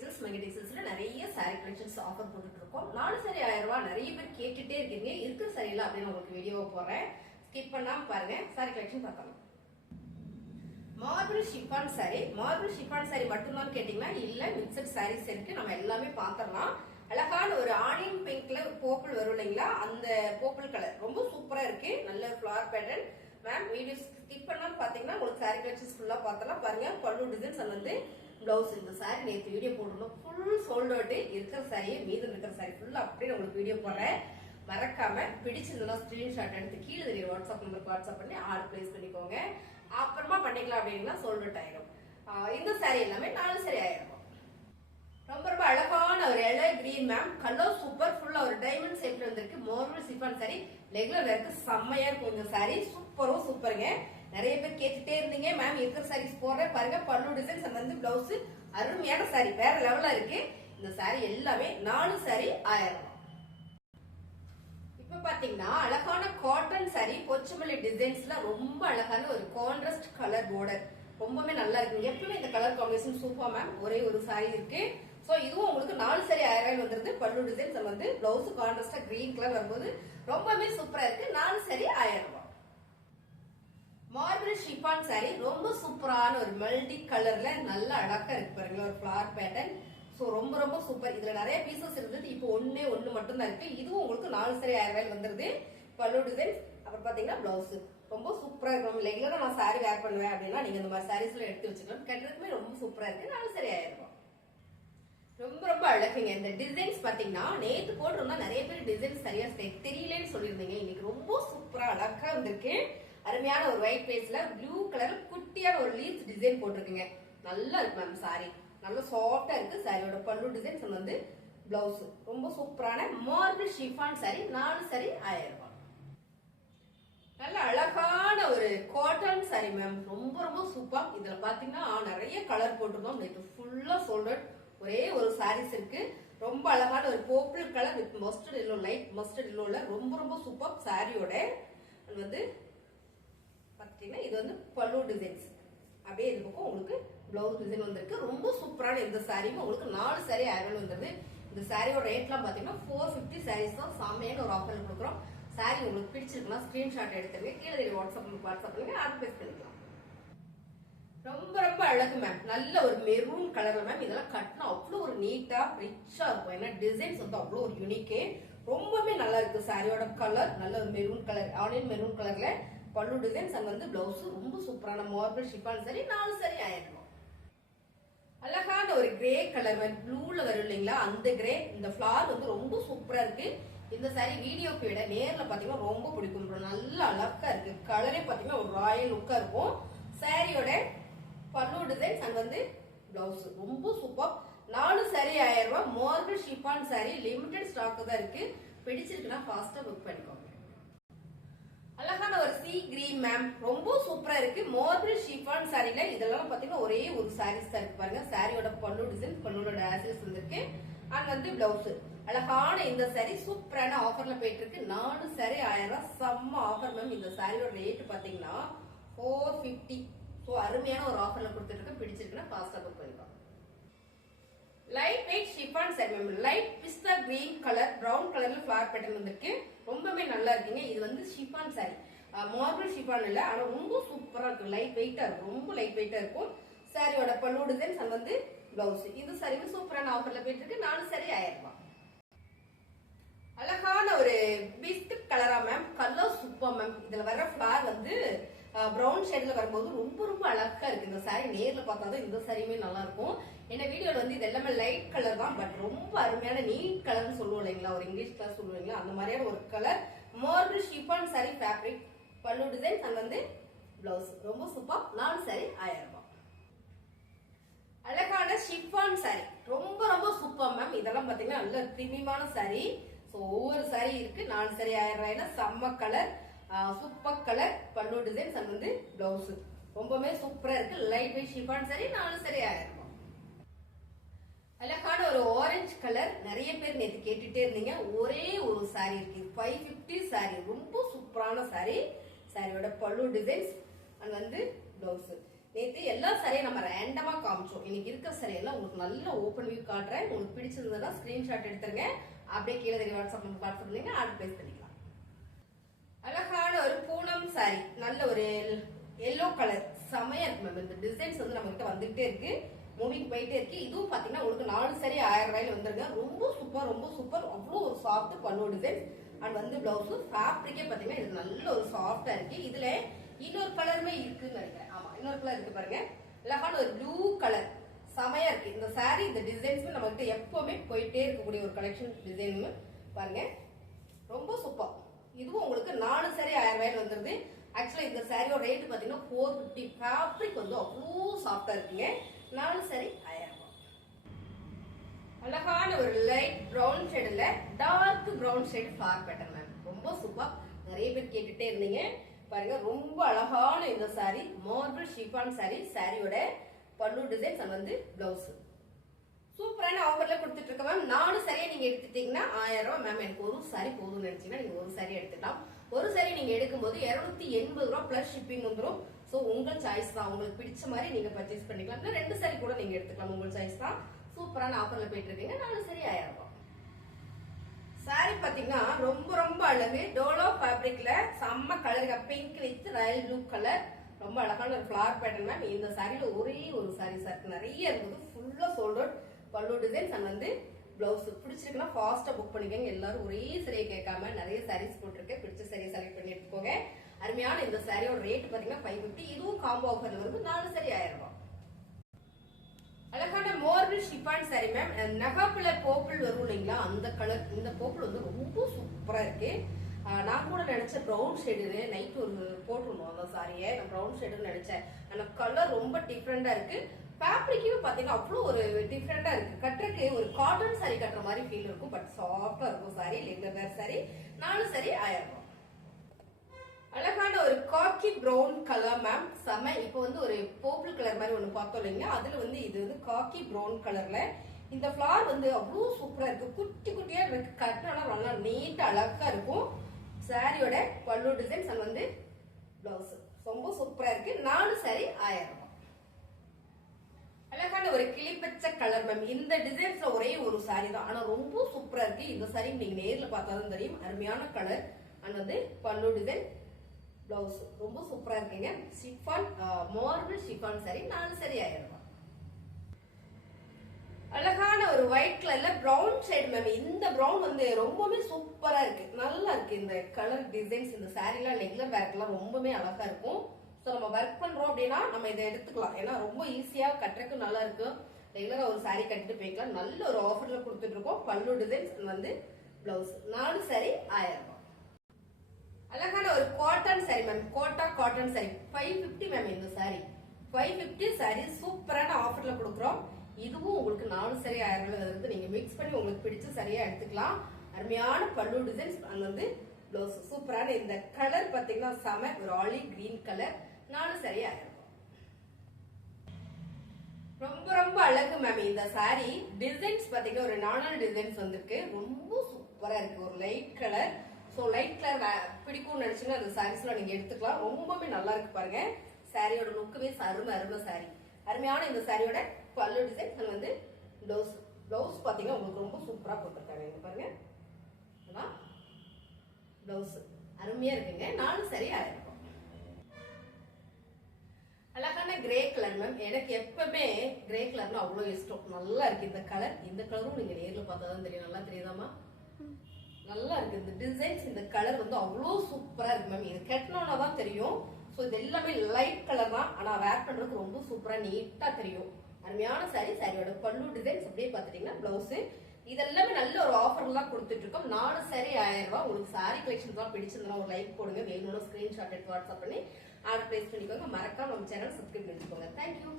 மெகடிசல்ஸ்ல நிறைய sorry collections offer போட்டுட்டு இருக்கோம். 4 சாரி 1000 ரூபாய். நிறைய பேர் கேட்டுட்டே இருக்கீங்க. இருக்கிற சாரில அப்படின்னு உங்களுக்கு வீடியோ போடுறேன். ஸ்கிப் பண்ணாம பாருங்க. சாரி கலெக்ஷன் பார்க்கலாம். Marble chiffon sorry. Marble chiffon sorry மட்டும்தான் கேட்டீங்கன்னா இல்ல, மிக்சட் சாரீஸ் இருக்கு. நம்ம எல்லாமே பாத்திரலாம். அழகான ஒரு ஆனியன் பிங்க்ல ஒரு போப்பிள் வரும் இல்லைங்களா, அந்த போப்பிள் கலர் ரொம்ப சூப்பரா இருக்கு. நல்ல flower pattern. Ma'am video skip பண்ணாம பாத்தீங்கன்னா உங்களுக்கு சாரி கலெக்ஷன்ஸ் ஃபுல்லா பார்த்தலாம். பாருங்க பல்லு டிசைன்ஸ் வந்து பிளவுஸ். இந்த சாரி நேற்று வீடியோ போடணும். Full sold out. இருக்கிற சாரியே மீதம் இருக்கிற சாரி ஃபுல்லா அப்படியே உங்களுக்கு வீடியோ போடுறேன். மறக்காம பிடிச்சிருந்தா ஸ்கிரீன்ஷாட் எடுத்து கீழே தெரிய வாட்ஸ்அப் நம்பருக்கு வாட்ஸ்அப் பண்ணி ஆர்டர் பிளேஸ் பண்ணிக்கோங்க. அப்புறமா பண்ணிக்கலாம் அப்படின்னா சோல்ட் அவுட் ஆயிடும். இந்த சாரி எல்லாமே 4 சாரி 1000 ரூபாய். ரொம்ப ரொம்ப அழகான ஒரு yellow green ma'am. Colour super. ஃபுல்லா ஒரு டைமண்ட் ஷேப்ல வந்திருக்கு. Marble chiffon sorry. ரெகுலர் வேருக்கு செம்மையா இருக்கும் இந்த சாரி. சூப்பரும் சூப்பருங்க. நிறைய பேர் கேட்டுட்டே இருந்தீங்க மேம் இருக்கிற சாரீஸ் போடுறேன் பாருங்க. பல்லு டிசைன்ஸ் வந்து பிளவுஸ் அருமையான சாரி வேற லெவலா இருக்கு. இந்த சாரி எல்லாமே 4 சாரி 1000 ரூபாய். இப்ப பாத்தீங்கன்னா அழகான காட்டன் சாரி கொச்சமல்லி டிசைன்ஸ்ல ரொம்ப அழகான ஒரு கான்ட்ராஸ்ட் கலர் பார்டர். ரொம்பவே நல்லா இருக்கு. எப்பவுமே இந்த கலர் காம்பினேஷன் சூப்பர் மேம். ஒரே ஒரு சாரி இருக்கு. சோ இதுவும் உங்களுக்கு 4 சாரி 1000 ரூபாய் வந்துருது. பல்லு டிசைன்ஸ் வந்து பிளவுஸ் கான்ட்ராஸ்டா கிரீன் கலர் வரும்போது ரொம்பவே சூப்பரா இருக்கு. 4 சாரி 1000 ரூபாய். மார்பிள் ஷிஃபான் சாரி ரொம்ப சூப்பரான ஒரு மல்டி கலர்ல நல்ல அழகா இருக்கு பாருங்க. ஒரு ஃபிளவர் பேட்டர்ன். சோ ரொம்ப ரொம்ப சூப்பர். இதுல நிறைய பீசஸ் இருந்தது. இப்போ ஒண்ணு மட்டும் தான் இருக்கு. இதுவும் உங்களுக்கு 4 சாரி 1000 ரூபாய் வந்துருது. பல்லு டிசைன்ஸ் அப்புறம் பாத்தீங்கன்னா பிளவுஸ் ரொம்ப சூப்பரா இருக்கும். ரெகுலரா நான் சாரி வேர் பண்ணுவேன் அப்படின்னா நீங்க இந்த மாதிரி சாரீஸ்ல எடுத்து வச்சுக்கலாம். கட்டுறதுக்குமே ரொம்ப சூப்பரா இருக்கு. 4 சாரி 1000 ரூபாய். ரொம்ப ரொம்ப அழகுங்க. இந்த டிசைன்ஸ் பாத்தீங்கன்னா நேத்து போட்டிருந்தா நிறைய பேர் டிசைன்ஸ் சரியா தெரியலன்னு சொல்லியிருந்தீங்க. இன்னைக்கு ரொம்ப சூப்பரா அழகா வந்திருக்கு. அருமையான ஒரு ஒயிட் பேஸ்ல ப்ளூ கலர் குட்டியான ஒரு லீவ்ஸ் டிசைன் போட்டிருக்குங்க. நல்லா இருக்கு மேம் சாரி. நல்ல சாஃப்டா இருக்கு. சாரியோட பல்லு டிசைன்ஸ் வந்து பிளவுஸ் ரொம்ப சூப்பரான மார்பிள் ஷிஃபான் சாரி. 4 சாரி 1000 ரூபாய். நல்ல அழகான ஒரு காட்டன் சாரி மேம். ரொம்ப ரொம்ப சூப்பர். இதுல பாத்தீங்கன்னா நிறைய கலர் போட்டிருந்தோம். நேற்று ஃபுல்லா சோல்டட். ஒரே ஒரு சாரீஸ் இருக்கு. ரொம்ப அழகான ஒரு purple colour with mustard yellow, light mustard எல்லோல ரொம்ப ரொம்ப சூப்பர் சாரியோட வந்து பாத்தீங்கன்னா இது வந்து பல்லு டிசைன்ஸ். அப்படியே இது பக்கம் உங்களுக்கு பிளவுஸ் டிசைன் வந்திருக்கு. ரொம்ப சூப்பரான இந்த சாரியும் உங்களுக்கு 4 சாரி 1000 வந்துருது. இந்த சாரியோட ரேட்லாம் பாத்தீங்கன்னா 450 சாரீஸ் தான். சாமியான ஒரு ஆஃபர் கொடுக்குறோம். சாரி உங்களுக்கு பிடிச்சிருக்குன்னா ஸ்கிரீன்ஷாட் எடுத்துருங்க. கீழே வாட்ஸ்அப் பண்ணுங்க. ஆர்டர் பிளேஸ் பண்ணிக்கலாம். ரொம்ப ரொம்ப அழகு மேம். நல்ல ஒரு மெரூன் கலர்ல மேம். இதெல்லாம் கட்டினா அவ்வளவு ஒரு நீட்டா ரிச்சா இருக்கும். ஏன்னா டிசைன்ஸ் வந்து அவ்வளவு ஒரு யூனிக்கே. ரொம்பவே நல்லா இருக்கு. சாரியோட கலர் நல்ல ஒரு மெரூன் கலர், ஆனியன் மெரூன் கலர்ல பல்லு டிசைன்ஸ் அண்ட் வந்து பிளவுஸ் ரொம்ப சூப்பரான மார்பிள் ஷிஃபான் சாரி. 4 சாரி 1000 ரூபாய். அழகான ஒரு கிரே கலர் ப்ளூல வரும் இல்லைங்களா, அந்த கிரே. இந்த ஃபிளவர் வந்து ரொம்ப சூப்பரா இருக்கு. இந்த சாரி வீடியோக்கு விட நேர்ல பாத்தீங்கன்னா ரொம்ப பிடிக்கும். நல்ல அழகா இருக்கு. கலரே பாத்தீங்கன்னா ஒரு ராயல் லுக்கா இருக்கும். சாரியோட பல்லு டிசைன்ஸ் அண்ட் வந்து பிளவுஸ் ரொம்ப சூப்பர். 4 சாரி 1000 ரூபாய். Marble chiffon sari limited stock தான் இருக்கு. பிடிச்சிருக்குன்னா ஃபாஸ்டா புக் பண்ணிக்கோங்க. அழகான ஒரு சீ கிரீன் மேம். ரொம்ப சூப்பரா இருக்கு. மார்பிள் ஷிஃபான் சாரில இதெல்லாம் பாத்தீங்கன்னா ஒரே ஒரு சாரீஸ் தான் இருக்கு பாருங்க. சாரியோட பல்லு டிசைன், பல்லுவோட ஆசில்ஸ் வந்திருக்கு. அண்ட் வந்து பிளவுஸ் அழகான இந்த சாரி சூப்பரான ஆஃபர்ல போயிட்டு இருக்கு. 4 சாரி 1000 ரூபாய். செம்ம ஆஃபர் மேம். இந்த சாரியோட ரேட் பாத்தீங்கன்னா 450. சோ அருமையான ஒரு ஆஃபர்ல கொடுத்துட்டு இருக்கு. பிடிச்சிருக்குன்னா ஃபாஸ்டா புக் பண்ணிக்கோங்க. Light weight chiffon sari ma'am. Light pista green colour, brown கலர்ல ஃபிளவர் பேட்டர்ன் வந்திருக்கு. ரொம்பவே நல்லா இருக்குங்க. இது வந்து ஷிஃபான் சாரி. மார்பிள் ஷிஃபான் இல்ல, ஆனா ரொம்ப சூப்பரா இருக்கு. லைட் வெயிட்டா இருக்கும். ரொம்ப லைட் வெயிட்டா இருக்கும். சாரியோட பல்லு டிசைன்ஸ் அண்ட் வந்து பிளவுஸ். இது சாரி சூப்பரான ஆஃபர்ல போயிட்டு இருக்கு. 4 சாரி 1000 ரூபாய். அழகான ஒரு பிஸ்கட் கலரா மேம். Colour super ma'am. இதுல வர்ற ஃபிளவர் வந்து பிரவுன் ஷேட்ல வரும்போது ரொம்ப ரொம்ப அழகா இருக்கு. இந்த சாரி நேர்ல பார்த்தாதான் இந்த சாரியுமே நல்லா இருக்கும். என்ன வீடியோல வந்து இது எல்லாமே லைட் கலர் தான். பட் ரொம்ப அருமையான நீட் கலர்னு சொல்லுவோம் இல்லைங்களா, ஒரு இங்கிலீஷ் கலர் சொல்லுவீங்களா, அந்த மாதிரியான ஒரு colour. Marble chiffon sorry fabric, பல்லு டிசைன் அண்ட் வந்து பிளவுஸ் ரொம்ப சூப்பர். 4 சாரி 1000 ரூபாய். அழகான ஷிஃபான் சாரி ரொம்ப ரொம்ப சூப்பர் மேம். இதெல்லாம் பாத்தீங்கன்னா நல்ல பிரீமியமான சாரி. சோ ஒவ்வொரு சாரி இருக்கு. 4 சாரி 1000 ரூபாய்னா செம்ம கலர், சூப்பர் கலர், பல்லு டிசைன்ஸ் அண்ட் வந்து பிளவுஸ் ரொம்பவே சூப்பரா இருக்கு. Light weight chiffon sorry. 4 sari 1000 ரூபாய். அழகான ஒரு ஆரஞ்சு கலர். நிறைய பேர் நேற்று கேட்டுட்டே இருந்தீங்க. ஒரே ஒரு சாரி இருக்கு. 550 சாரி. ரொம்ப சூப்பரான சாரி. சாரியோட பல்லு டிசைன்ஸ் அண்ட் வந்து பிளவுஸ் நேற்று எல்லா சாரியும் நம்ம ரேண்டமா காமிச்சோம். இன்னைக்கு இருக்கிற சாரியெல்லாம் உங்களுக்கு நல்ல ஓப்பன் வியூ காட்டுறேன். உங்களுக்கு பிடிச்சிருந்ததுன்னா ஸ்கிரீன்ஷாட் எடுத்துருங்க. அப்படியே கீழே தெரிய வாட்ஸ்அப் நம்பர் வாட்ஸ்அப் பண்ணீங்க ஆர்டர் பிளேஸ் பண்ணிக்கலாம். அழகான ஒரு பூனம் சாரி, நல்ல ஒரு எல்லோ கலர் செமையா இருக்கு மேம். இந்த டிசைன்ஸ் வந்து நம்ம கிட்ட வந்துகிட்டே இருக்கு, மூவிங் போயிட்டே இருக்கு. இதுவும் பாத்தீங்கன்னா உங்களுக்கு 4 சாரி 1000 ரூபாயில வந்துருங்க. ரொம்ப சூப்பர், ரொம்ப சூப்பர். அவ்வளோ ஒரு சாஃப்ட் பல்லு டிசைன் அண்ட் வந்து பிளவுஸ் ஃபேப்ரிக்கே பாத்தீங்கன்னா இது நல்ல ஒரு சாஃப்டா இருக்கு. இதுல இன்னொரு கலருமே இருக்குன்னு நினைக்கிறேன். ஆமா, இன்னொரு கலர் இருக்கு பாருங்க. அழகான ஒரு ப்ளூ கலர் செமையா இருக்கு இந்த சாரி. இந்த டிசைன்ஸ் நம்ம கிட்ட எப்பவுமே போயிட்டே இருக்கக்கூடிய ஒரு கலெக்ஷன் டிசைன் பாருங்க, ரொம்ப சூப்பர். இதுவும் உங்களுக்கு 4 சாரி 1000 ரூபாயில வந்துருது. ஆக்சுவலா இந்த சாரியோட ரேட் பாத்தீங்கன்னா 450. ஃபேப்ரிக் வந்து அவ்வளோ சாஃப்டா இருக்குங்க. 4 சாரி 1000 ரூபாய். அழகான ஒரு லைட் பிரவுன் ஷேட்ல dark brown shade flower pattern ma'am. ரொம்ப சூப்பர். நிறைய பேர் கேட்டுட்டே இருந்தீங்க பாருங்க. ரொம்ப அழகான இந்த சாரி மார்பிள் ஷிஃபான் சாரி. சாரியோட பல்லு டிசைன்ஸ் அண்ட் வந்து பிளவுஸ் சூப்பரான ஆஃபர்ல கொடுத்துட்டு இருக்க மேம். 4 சாரியை நீங்க எடுத்துட்டீங்கன்னா 1000 ரூபாய் மேம். எனக்கு ஒரு சாரி போதும்னு நினைச்சீங்கன்னா நீங்க ஒரு சாரி எடுத்துக்கலாம். ஒரு சாரி நீங்க எடுக்கும்போது 280 ரூபாய் பிளஸ் ஷிப்பிங் வந்துடும். சோ உங்கள் சாய்ஸ் தான், உங்களுக்கு பிடிச்ச மாதிரி நீங்க பர்ச்சேஸ் பண்ணிக்கலாம். இல்ல 2 சாரி கூட நீங்க எடுத்துக்கலாம், உங்கள் சாய்ஸ் தான். சூப்பரான ஆஃபர்ல போயிட்டு இருக்கீங்க. 4 சாரி 1000 ரூபாய். சாரி பாத்தீங்கன்னா ரொம்ப ரொம்ப அழகு. டோலோ ஃபேப்ரிக்ல செம்ம கலருங்க, pink with Royal blue colour. ரொம்ப அழகான ஒரு ஃபிளார் பேட்டர்ன் மேம். இந்த சாரியில ஒரே ஒரு சாரி சார் நிறைய இருக்குது, ஃபுல்லா சோல்ட் அவுட். பல்லு டிசைன்ஸ் அண்ட் வந்து பிளவுஸ் பிடிச்சிருக்குன்னா ஃபாஸ்டா புக் பண்ணிக்கோங்க. எல்லாரும் ஒரே சரியை கேட்காம நிறைய சாரீஸ் போட்டிருக்கேன், பிடிச்ச சாரியை செலக்ட் பண்ணி எடுத்துக்கோங்க. அருமையான இந்த சாரியோட ரேட் பாத்தீங்கன்னா 550. இதுவும் காம்போ ஆஃபர்ல வருது. 4 சாரி 1000 ரூபாய். அழகான மார்பிள் ஷிஃபான் சாரி மேம். நகாப்புல போப்பிள் வரும் இல்லைங்களா, அந்த கலர். இந்த போப்பிள் வந்து ரொம்ப சூப்பரா இருக்கு. நான் கூட நினைச்சேன் ப்ரௌன் ஷேடு நைட் ஒரு போட்டுருந்தோம் அந்த சாரியை. நான் ப்ரௌன் ஷேடுன்னு நினைச்சேன். ஆனா கலர் ரொம்ப டிஃப்ரெண்டா இருக்கு. ஃபேப்ரிக்கும் பாத்தீங்கன்னா அவ்வளோ ஒரு டிஃப்ரெண்டா இருக்கு. கட்டுறதுக்கு ஒரு காட்டன் சாரி கட்டுற மாதிரி ஃபீல் இருக்கும், பட் சாஃப்டா இருக்கும் சாரி. லெக்னர் வேர் சாரி. 4 சாரி 1000 ரூபாய். அழகான ஒரு காக்கி பிரவுன் கலர் மேம். செம. இப்போ வந்து ஒரு பர்பிள் கலர் மாதிரி ஒண்ணு பார்த்தோம் இல்லைங்க, அதுல வந்து இது வந்து காக்கி பிரவுன் கலர்ல. இந்த ஃபிளார் வந்து அவ்வளோ சூப்பரா இருக்கு, குட்டி குட்டியா இருக்கு. கட்டினா நல்லா நீட்டா அழகா இருக்கும். சாரியோட பல்லு டிசைன்ஸ் அண்ட் வந்து பிளவுஸ் ரொம்ப சூப்பரா இருக்கு. 4 சாரி 1000 ரூபாய். அழகான ஒரு கிளிப்பச்சை கலர் மேம். இந்த டிசைன்ஸ்ல ஒரே ஒரு சாரி தான், ஆனா ரொம்ப சூப்பரா இருக்கு. இந்த சாரி நீங்க நேர்ல பார்த்தாதான் தெரியும். அருமையான கலர் அண்ட் வந்து பல்லு டிசைன் பிளவுஸ் ரொம்ப சூப்பரா இருக்குங்க. Chiffon marble chiffon sorry. 4 sari 1000 ரூபாய். அழகான ஒரு ஒயிட் கலர்ல பிரவுன் ஷேட் மேம். இந்த பிரவுன் வந்து ரொம்பவே சூப்பரா இருக்கு, நல்லா இருக்கு இந்த கலர் டிசைன்ஸ். இந்த சாரிலாம் ரெகுலர் வேர்க்கெல்லாம் ரொம்பவே அழகா இருக்கும். ஸோ நம்ம ஒர்க் பண்றோம் அப்படின்னா நம்ம இதை எடுத்துக்கலாம், ஏன்னா ரொம்ப ஈஸியா கட்டுறதுக்கு நல்லா இருக்கு. ரெகுலரா ஒரு சாரி கட்டிட்டு போய்க்கலாம். நல்ல ஒரு ஆஃபர்ல கொடுத்துட்டு இருக்கோம். பல்லு டிசைன்ஸ் வந்து பிளவுஸ். 4 சாரி 1000 ரூபாய். அழகான ஒரு cotton sari ma'am. Kota cotton sari 550 ma'am. இந்த சாரி 550 சாரி சூப்பரான ஆஃபர்ல கொடுக்குறோம். இதுவும் உங்களுக்கு 4 சாரி 1000 ரூபாய் இருந்து நீங்க மிக்ஸ் பண்ணி உங்களுக்கு பிடிச்ச சரியா எடுத்துக்கலாம். அருமையான பல்லு டிசைன்ஸ் அங்க வந்து பிளவுஸ் சூப்பரான இந்த கலர் பாத்தீங்கன்னா செம ஒரு ஆலிவ் கிரீன் கலர். 4 சாரி 1000 ரூபாய். ரொம்ப ரொம்ப அழகு மேம். இந்த சாரி டிசைன்ஸ் பாத்தீங்கன்னா ஒரு 4 டிசைன்ஸ் வந்திருக்கு, ரொம்ப சூப்பரா இருக்கு. ஒரு light colour. So light colour பிடிக்கும்னு நினைச்சீங்கன்னா அந்த சாரீஸ்லாம் நீங்க எடுத்துக்கலாம். ரொம்பவே நல்லா இருக்கு பாருங்க. சாரியோட லுக்குவே அருமை அருமை சாரி. அருமையான இந்த சாரியோட பல்லு டிசைன் வந்து பிளவுஸ். பிளவுஸ் பாத்தீங்கன்னா உங்களுக்கு ரொம்ப சூப்பரா கொடுத்துருக்காங்க. இங்க பாருங்க, பிளவுஸ் அருமையா இருக்குங்க. 4 சாரி 1000 ரூபாய். அழகான கிரே கலர் மேம். எனக்கு எப்பவுமே கிரே கலர்னா அவ்வளவு இஷ்டம். நல்லா இருக்கு இந்த கலர். இந்த கலரும் நீங்க நேர்ல பார்த்தாதான் தெரியும். நல்லா தெரியுதாமா? நல்லா இருக்கு இந்த டிசைன்ஸ். இந்த கலர் வந்து அவ்வளோ சூப்பரா இருக்கு மேம். இது கட்டினோன்னா தான் தெரியும். ஸோ இது எல்லாமே லைட் கலர் தான், ஆனா வேர் பண்றதுக்கு ரொம்ப சூப்பரா நீட்டா தெரியும். அருமையான சாரி. சாரியோட பல்லு டிசைன்ஸ் அப்படியே பாத்துட்டீங்கன்னா பிளவுஸ். இதெல்லாமே நல்ல ஒரு ஆஃபர் தான் கொடுத்துட்டு இருக்கோம். 4 சாரி 1000 ரூபாய். உங்களுக்கு சாரி கலெக்ஷன் தான் பிடிச்சிருந்தா ஒரு லைக் போடுங்க. வேணும்னு ஸ்கிரீன்ஷாட் எடுத்து வாட்ஸ்அப் பண்ணி ஆர்டர் பிளேஸ் பண்ணிக்கோங்க. மறக்காம நம்ம சேனல் சப்ஸ்கிரைப் பண்ணிக்கோங்க. தேங்க்யூ.